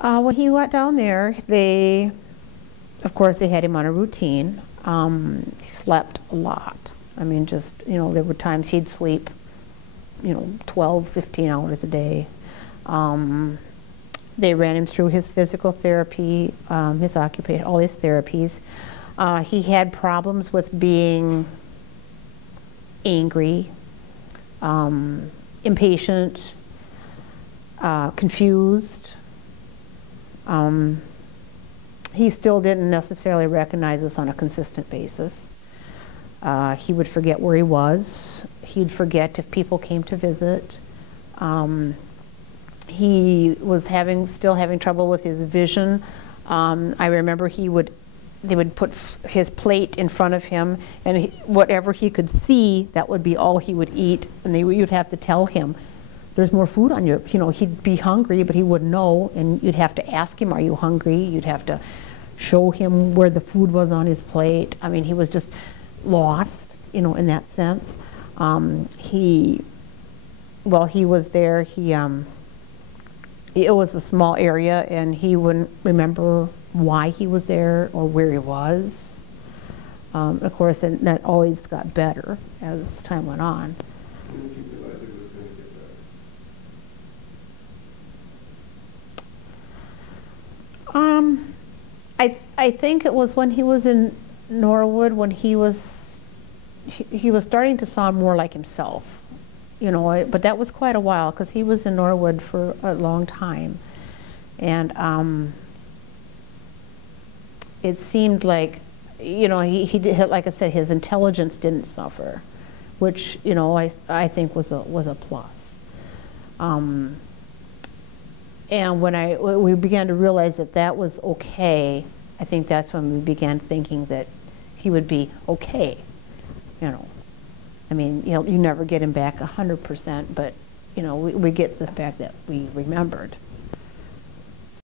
When he went down there, of course, they had him on a routine. He slept a lot. I mean, just, there were times he'd sleep, 12, 15 hours a day. They ran him through his physical therapy, his occupation, all his therapies. He had problems with being angry, impatient, confused. He still didn't necessarily recognize us on a consistent basis. He would forget where he was. He'd forget if people came to visit. He was still having trouble with his vision. I remember they would put his plate in front of him, and whatever he could see, that would be all he would eat. And you'd have to tell him, "There's more food on your." He'd be hungry, but he wouldn't know, and you'd have to ask him, "Are you hungry?" You'd have to show him where the food was on his plate. I mean, he was just lost, in that sense. While he was there, it was a small area, and he wouldn't remember why he was there or where he was. Of course, and that always got better as time went on. When did you realize it was going to get better? I think it was when he was in Norwood, when he was starting to sound more like himself. But that was quite a while, because he was in Norwood for a long time. And it seemed like, he did, like I said, his intelligence didn't suffer, which, I think was a plus. And when we began to realize that was okay, I think that's when we began thinking that he would be okay, I mean, you never get him back 100%, but, we get the fact that we remembered.